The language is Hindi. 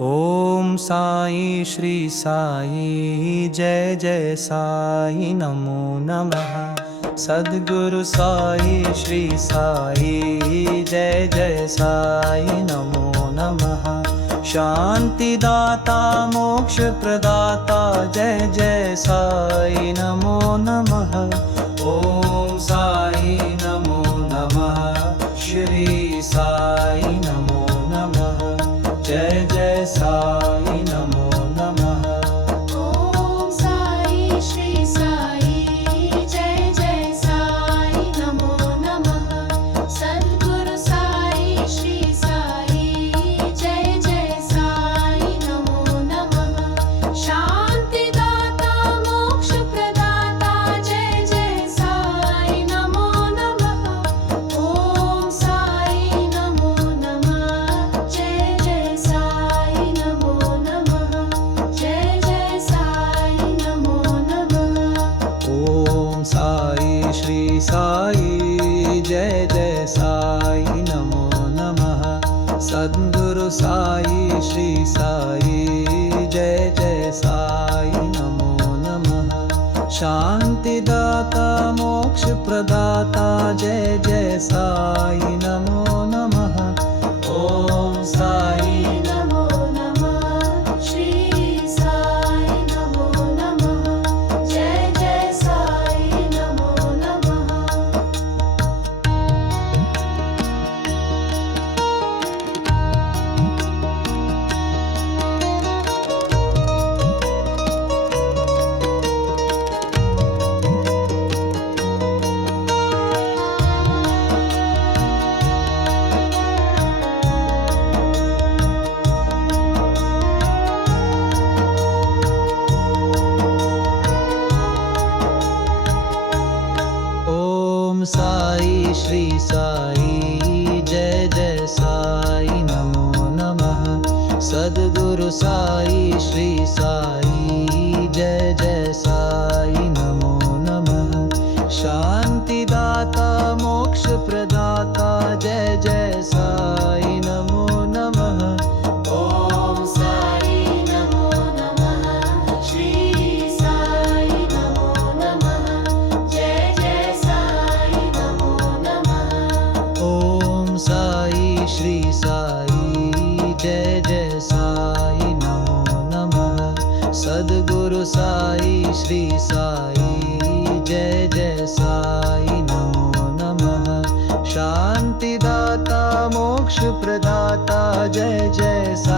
ओम साई श्री साई जय जय साई नमो नमः। सद्गुरु साई श्री साई जय जय साई नमो नमः। शांति दाता मोक्ष प्रदाता जय जय साई नमो नमः। ओम साई नमो नमः। श्री साई नमो नमः। जय जय साई नमो नमः। ओम साई श्री साई जय जय साई नमो नमः। सद्गुरु साई श्री साई जय जय साई नमो नमः। शांति दाता मोक्ष प्रदाता जय जय साई नमो नमः। ओम साई नमो नमः। जय जय साई नमो नमः। जय जय साई नमो नमः। ओम साई श्री साई जय जय साई नमो नमः। सद्गुरु साई श्री साई जय जय साई नमो नमः। शांति दाता मोक्ष प्रदाता जय जय साई नमो नमः। ओम साई नमो नमः। श्री साई नमो नमः। जय जय साई नमो नमः। ओम साई श्री साई जय जय साई नमो नमः। सद्गुरु साई श्री साई जय जय साई नमो नमः। शांति दाता मोक्ष प्रदाता जय जय साई नमो नमः। ओम साई नमो नमः। श्री साई नमो नमः। जय जय साई नमो नमः। ओम साई श्री साई जय जय साई नमो नमः। सद्गुरु साई श्री साई जय जय साई नमो नमः। शांति दाता मोक्ष प्रदाता जय जय साई